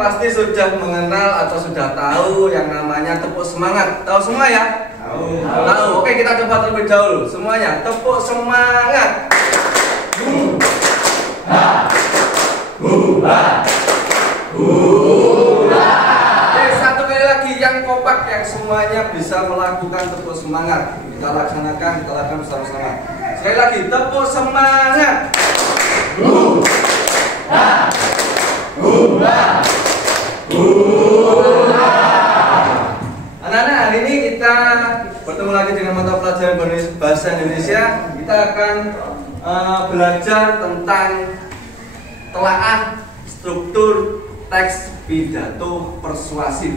pasti sudah mengenal atau sudah tahu yang namanya tepuk semangat. Tahu semua ya? Tahu. Tahu. Oke, kita coba terlebih dahulu. Semuanya tepuk semangat. Oke, satu kali lagi yang kompak, yang semuanya bisa melakukan tepuk semangat. Kita laksanakan bersama-sama. Sekali lagi tepuk semangat. Anak-anak, hari ini kita bertemu lagi dengan mata pelajaran bahasa Indonesia. Kita akan belajar tentang telaah struktur teks pidato persuasif.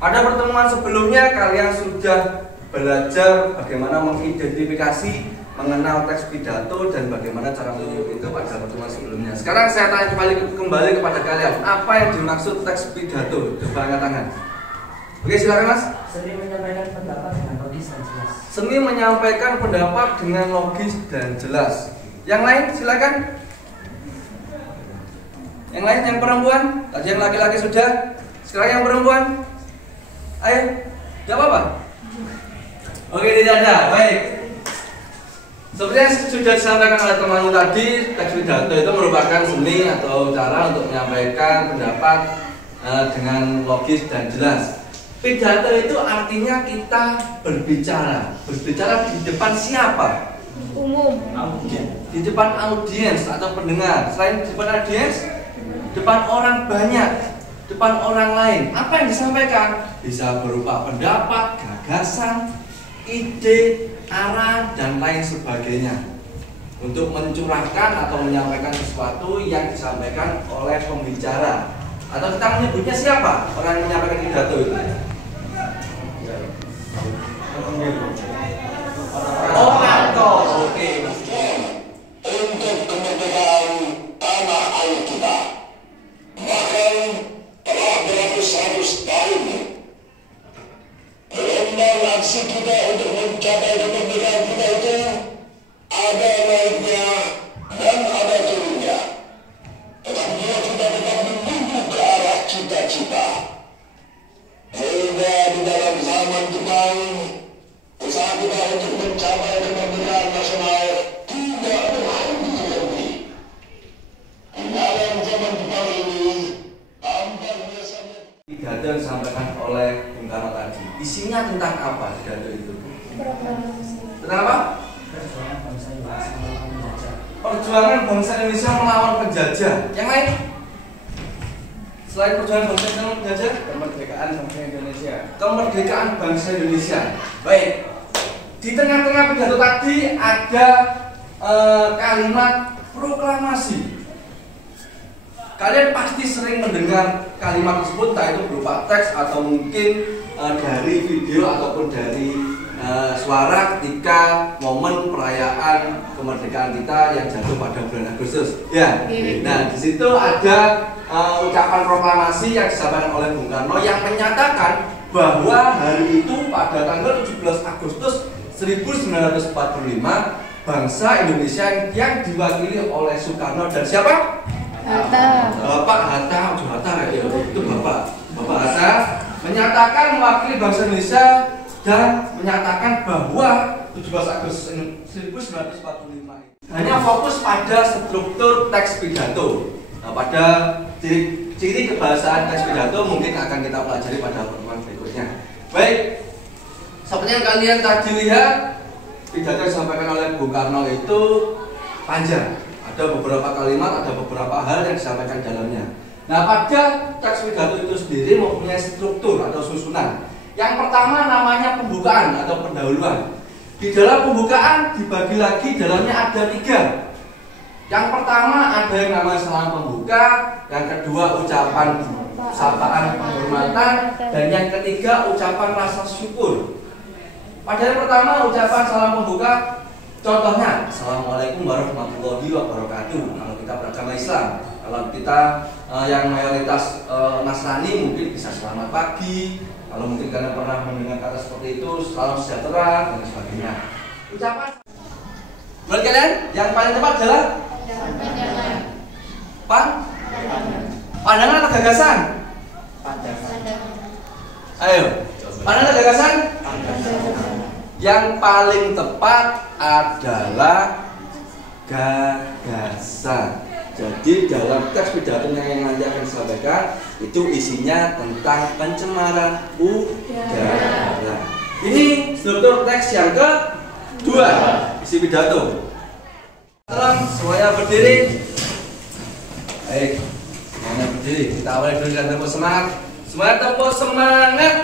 Pada pertemuan sebelumnya kalian sudah belajar bagaimana mengidentifikasi, mengenal teks pidato dan bagaimana cara menyebut itu pada pertemuan sebelumnya. Sekarang saya tanya kembali kepada kalian, apa yang dimaksud teks pidato? Coba angkat tangan. Oke, silakan Mas. Seni menyampaikan pendapat dengan logis dan jelas. Seni menyampaikan pendapat dengan logis dan jelas. Yang lain silakan. Yang lain, yang perempuan. Tadi yang laki-laki sudah. Sekarang yang perempuan. Ayo, tidak apa-apa. Oke, tidak ada. Baik. Seperti yang sudah disampaikan oleh temanmu tadi, teks pidato itu merupakan seni atau cara untuk menyampaikan pendapat dengan logis dan jelas. Pidato itu artinya kita berbicara. Berbicara di depan siapa? Umum. Di depan audiens atau pendengar. Selain di depan audiens, depan orang banyak, depan orang lain. Apa yang disampaikan? Bisa berupa pendapat, gagasan, ide, arah, dan lain sebagainya. Untuk mencurahkan atau menyampaikan sesuatu yang disampaikan oleh pembicara. Atau kita menyebutnya siapa? Orang yang menyampaikan pidato itu. Orator. Oke. Untuk kemerdekaan tanah air kita, bahkan telah beratus-ratus tahun gelombang aksi kita untuk mencapai kemerdekaan kita itu ada naiknya dan ada turunnya, tetapi dia sudah tetap menuju ke arah cita-cita. Sehingga di dalam zaman Jepang, usaha kita untuk mencapai kemerdekaan nasional tidak berhenti. Di dalam zaman Jepang ini, tampaknya saja Pidato yang disampaikan oleh Bung Karno tadi, isinya tentang apa pidato itu? Tentang apa? Perjuangan bangsa Indonesia melawan penjajah. Perjuangan bangsa Indonesia melawan penjajah. Yang lain? Selain perjuangan bangsa Indonesia melawan penjajah, Kemerdekaan bangsa Indonesia. kemerdekaan bangsa Indonesia. Baik. Di tengah-tengah pidato tadi ada kalimat proklamasi. Kalian pasti sering mendengar kalimat tersebut, entah itu berupa teks atau mungkin dari video ataupun dari suara ketika momen perayaan kemerdekaan kita yang jatuh pada bulan Agustus. Ya. Nah, di situ ada ucapan proklamasi yang disampaikan oleh Bung Karno yang menyatakan bahwa hari itu pada tanggal 17 Agustus 1945 bangsa Indonesia yang diwakili oleh Soekarno dan siapa? Hatta. Bapak Hatta, ya, itu Bapak Hatta menyatakan mewakili bangsa Indonesia dan menyatakan bahwa 17 Agustus 1945 hanya fokus pada struktur teks pidato. Nah, pada ciri kebahasaan teks pidato mungkin akan kita pelajari pada pertemuan berikutnya. Baik, seperti yang kalian tadi lihat, pidato yang disampaikan oleh Bung Karno itu panjang. Ada beberapa kalimat, ada beberapa hal yang disampaikan dalamnya. Nah, pada teks pidato itu sendiri mempunyai struktur atau susunan. Yang pertama namanya pembukaan atau pendahuluan. Di dalam pembukaan dibagi lagi, dalamnya ada 3. Yang pertama ada yang namanya salam pembuka, yang kedua ucapan sapaan penghormatan, dan yang ketiga ucapan rasa syukur. Pada yang pertama ucapan salam pembuka, contohnya Assalamualaikum warahmatullahi wabarakatuh. Kalau kita beragama Islam, kalau kita yang mayoritas Nasrani mungkin bisa selamat pagi. Kalau mungkin kalian pernah mendengar kata seperti itu, salam sejahtera dan sebagainya. Ucapan menurut kalian yang paling tepat adalah pandangan atau gagasan? Ayo, mana ada gagasan? Yang paling tepat adalah gagasan. Jadi dalam teks pidato yang nanti akan disampaikan itu isinya tentang pencemaran udara. Ini struktur teks yang kedua, isi pidato. Semuanya berdiri. Baik, semuanya berdiri. Kita awali dulu dengan tepuk semangat. Semuanya tepuk semangat.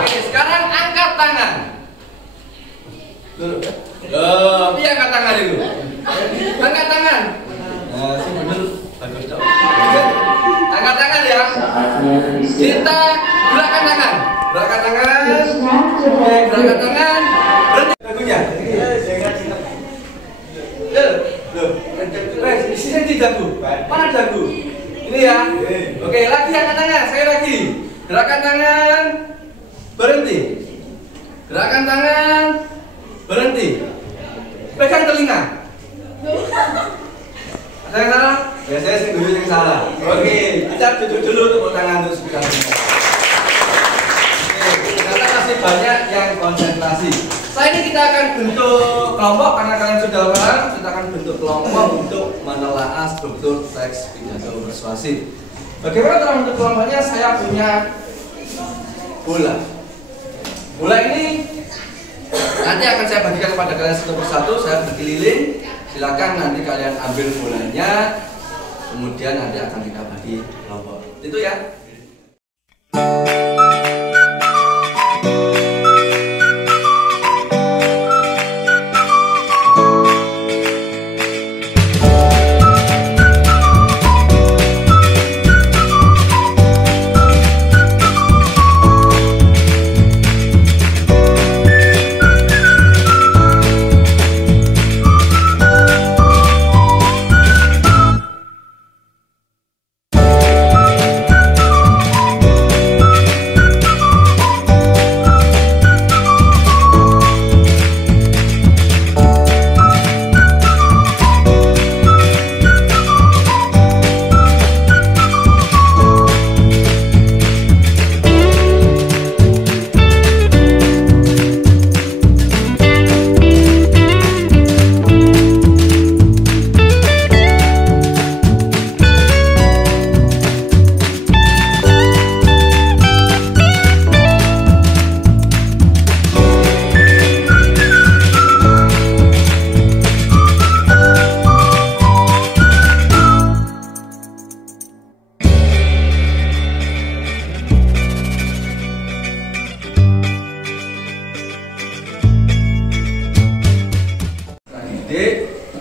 Oke, sekarang angkat tangan. Loh, iya angkat tangan itu. Angkat tangan. Nah, sih bener. Bagus dong. Angkat tangan ya. Kita gerakan tangan. Gerakan tangan. Oke, gerakan tangan. Berhenti lagunya. Loh, di sini di dagu. Mana dagu? Ini ya. Oke, lagi angkat tangan. Saya lagi. Gerakan tangan. Berhenti. Gerakan tangan. Berhenti. Pegang telinga. Ada yang salah? Biasanya sih dulu yang salah. Oke, kita duduk dulu tepuk tangan untuk speaker. Oke, ternyata masih banyak yang konsentrasi. Setelah ini kita akan bentuk kelompok karena kalian sudah paham. Kita akan bentuk kelompok untuk menelaah struktur teks pidato persuasif. Bagaimana cara bentuk kelompoknya? Saya punya bola. Bola ini nanti akan saya bagikan kepada kalian satu persatu. Saya berkeliling. Silakan nanti kalian ambil bolanya. Kemudian nanti akan kita bagi kelompok. Itu ya.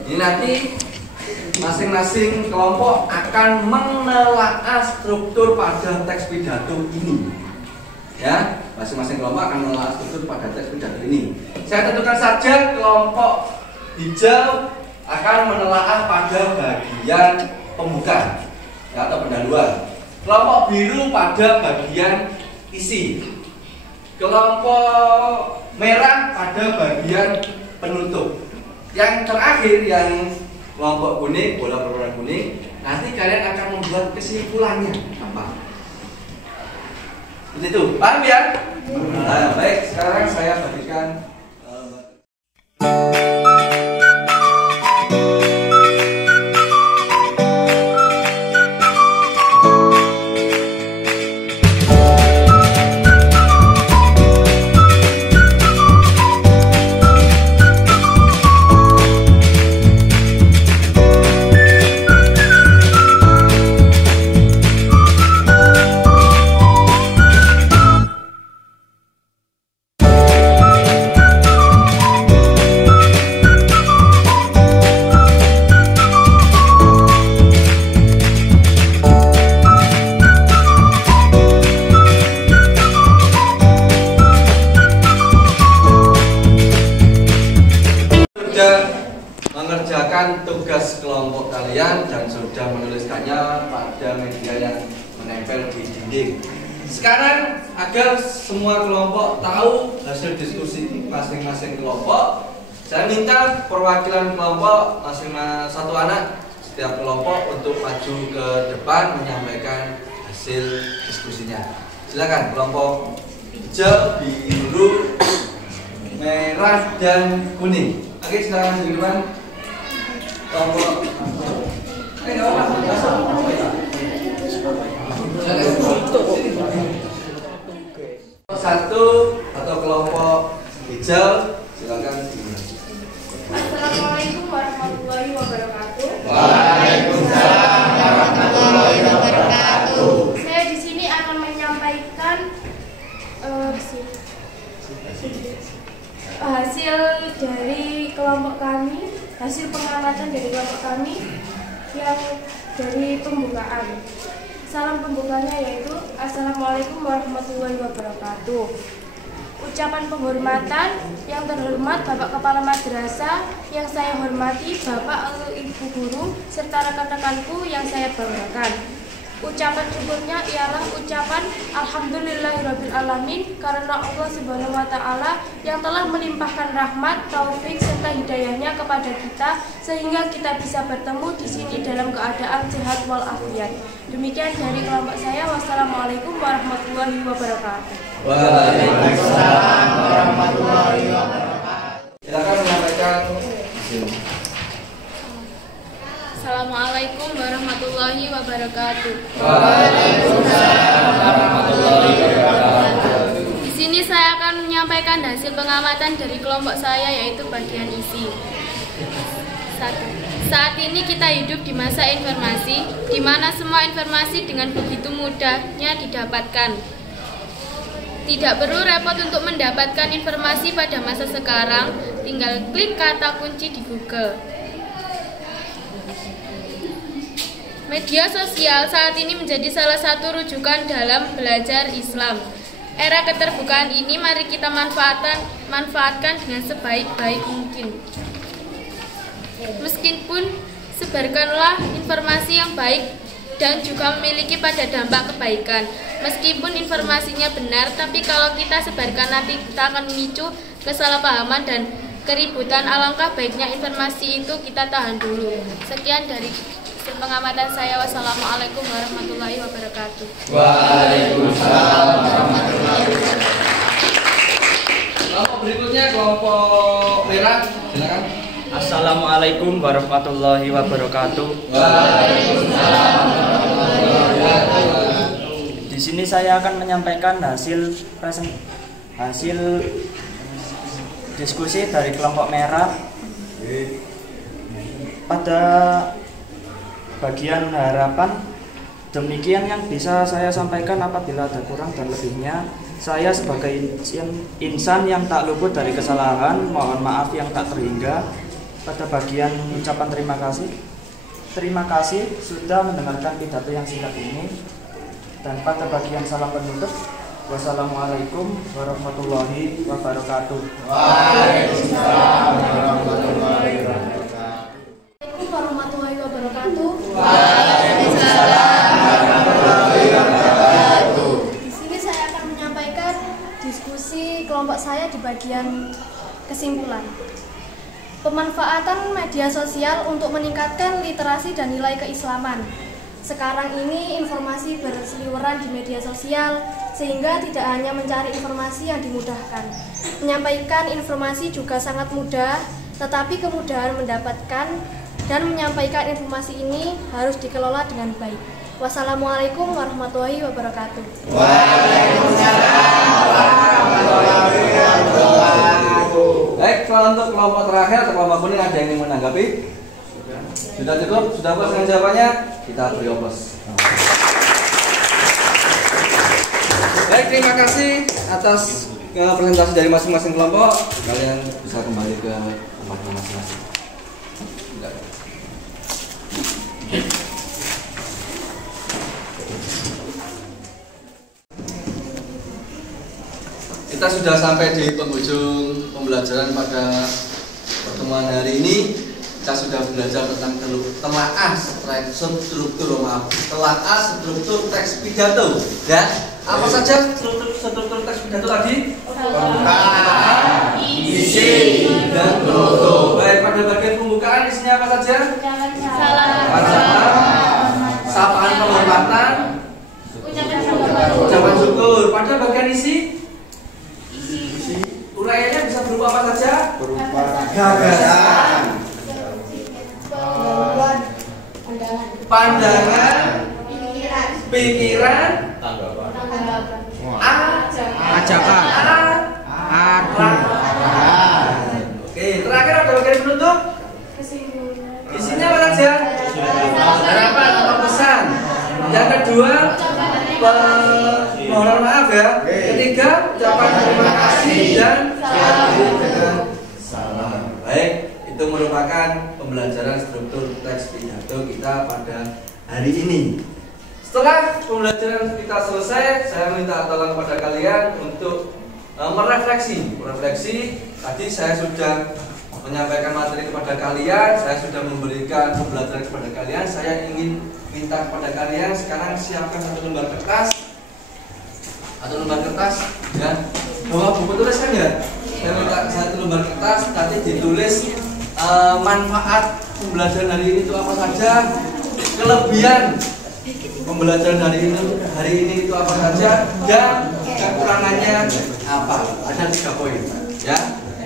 Ini nanti masing-masing kelompok akan menelaah struktur pada teks pidato ini. Ya, masing-masing kelompok akan menelaah struktur pada teks pidato ini. Saya tentukan saja kelompok hijau akan menelaah pada bagian pembuka ya, atau pendahuluan. Kelompok biru pada bagian isi. Kelompok merah pada bagian penutup. Yang terakhir yang kelompok kuning, bola berwarna kuning, nanti kalian akan membuat kesimpulannya apa? Seperti itu, paham ya? Nah, baik, sekarang saya bagikan. Mengerjakan tugas kelompok kalian dan sudah menuliskannya pada media yang menempel di dinding. Sekarang agar semua kelompok tahu hasil diskusi masing-masing kelompok, saya minta perwakilan kelompok masing-masing satu anak setiap kelompok untuk maju ke depan menyampaikan hasil diskusinya. Silakan kelompok hijau, biru, merah, dan kuning. Oke, silakan di depan. Kelompok satu atau kelompok hijau, silakan. Assalamualaikum warahmatullahi wabarakatuh. Waalaikumsalam warahmatullahi wabarakatuh. Saya di sini akan menyampaikan hasil dari kelompok kami, hasil pengamatan dari kelompok kami yang dari pembukaan. Salam pembukanya yaitu Assalamualaikum warahmatullahi wabarakatuh. Ucapan penghormatan yang terhormat Bapak Kepala Madrasah, yang saya hormati Bapak atau Ibu Guru serta rekan-rekanku yang saya banggakan. Ucapan syukurnya ialah ucapan Alhamdulillahirrabbilalamin, karena Allah Subhanahu wa Ta'ala yang telah melimpahkan rahmat, taufik serta hidayahnya kepada kita sehingga kita bisa bertemu di sini dalam keadaan sehat walafiat. Demikian dari kelompok saya. Wassalamualaikum warahmatullahi wabarakatuh. Waalaikumsalam warahmatullahi wabarakatuh. Silakan menyampaikan hasil. Assalamualaikum warahmatullahi wabarakatuh. Waalaikumsalam warahmatullahi wabarakatuh. Di sini saya akan menyampaikan hasil pengamatan dari kelompok saya, yaitu bagian isi. Saat ini kita hidup di masa informasi, di mana semua informasi dengan begitu mudahnya didapatkan. Tidak perlu repot untuk mendapatkan informasi pada masa sekarang, tinggal klik kata kunci di Google. Media sosial saat ini menjadi salah satu rujukan dalam belajar Islam. Era keterbukaan ini mari kita manfaatkan dengan sebaik-baik mungkin. Meskipun sebarkanlah informasi yang baik dan juga memiliki pada dampak kebaikan. Meskipun informasinya benar, tapi kalau kita sebarkan nanti kita akan memicu kesalahpahaman dan keributan. Alangkah baiknya informasi itu kita tahan dulu. Sekian dari pengamatan saya. Wassalamualaikum warahmatullahi wabarakatuh. Waalaikumsalam warahmatullahi wabarakatuh. Kelompok berikutnya kelompok merah, silakan. Assalamualaikum warahmatullahi wabarakatuh. Waalaikumsalam warahmatullahi wabarakatuh. Di sini saya akan menyampaikan hasil diskusi dari kelompok merah. Pada bagian harapan, demikian yang bisa saya sampaikan. Apabila ada kurang dan lebihnya, saya sebagai insan yang tak luput dari kesalahan, mohon maaf yang tak terhingga. Pada bagian ucapan terima kasih sudah mendengarkan pidato yang singkat ini. Dan pada bagian salam penutup, wassalamualaikum warahmatullahi wabarakatuh. Waalaikumsalam warahmatullahi wabarakatuh. Warahmatullahi wabarakatuh. Waalaikumsalam warahmatullahi wabarakatuh. Di sini saya akan menyampaikan diskusi kelompok saya di bagian kesimpulan. Pemanfaatan media sosial untuk meningkatkan literasi dan nilai keislaman. Sekarang ini informasi berseliweran di media sosial, sehingga tidak hanya mencari informasi yang dimudahkan. Menyampaikan informasi juga sangat mudah, tetapi kemudahan mendapatkan dan menyampaikan informasi ini harus dikelola dengan baik. Wassalamualaikum warahmatullahi wabarakatuh. Waalaikumsalam warahmatullahi wabarakatuh. Baik, untuk kelompok terakhir atau kelompok kuning ada yang ingin menanggapi? Sudah cukup? Sudah puas dengan jawabannya? Kita beri oplos. Baik, terima kasih atas presentasi dari masing-masing kelompok. Kalian bisa kembali ke tempatnya masing-masing. Kita sudah sampai di penghujung pembelajaran pada pertemuan hari ini. Kita sudah belajar tentang telaah struktur teks pidato. Dan apa saja struktur teks pidato tadi? Isi dan penutup. Baik, pada pada bagian pembukaan isinya apa saja? Ucapan Ucapan salam. sapaan penghormatan, ucapan syukur. Pada bagian isi uraiannya bisa berupa apa saja? Berupa Gagasan, pandangan, pikiran, ajakan, Oke, terakhir ada bagian penutup. Isinya apa saja? Harapan atau pesan. Yang kedua, mohon maaf ya. Ketiga, ucapan terima kasih dan salam. Baik, itu merupakan pembelajaran struktur teks pidato kita pada hari ini. Setelah pembelajaran kita selesai, saya minta tolong kepada kalian untuk merefleksi. Tadi saya sudah menyampaikan materi kepada kalian, saya sudah memberikan pembelajaran kepada kalian. Saya ingin minta kepada kalian sekarang siapkan satu lembar kertas ya, bawa buku tulis kan ya. Saya minta satu lembar kertas, nanti ditulis manfaat pembelajaran hari ini itu apa saja, kelebihan pembelajaran hari ini itu apa saja, dan kekurangannya apa. Ada 3 poin ya,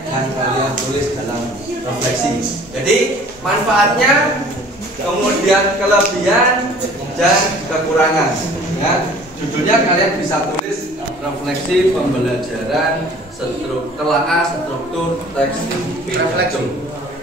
dan kalian tulis dalam refleksi. Jadi manfaatnya, kemudian kelebihan dan kekurangan ya. Judulnya kalian bisa tulis refleksi pembelajaran telaah struktur teks pidato.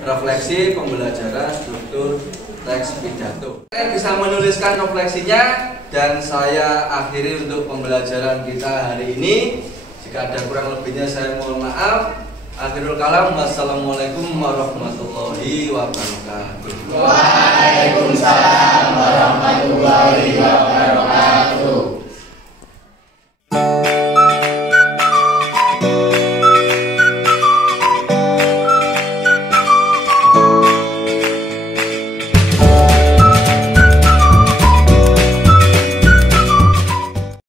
Refleksi pembelajaran struktur teks pidato. Kalian bisa menuliskan refleksinya dan saya akhiri untuk pembelajaran kita hari ini. Jika ada kurang lebihnya saya mohon maaf. Akhirul kalam, wassalamualaikum warahmatullahi wabarakatuh. Waalaikumsalam warahmatullahi wabarakatuh.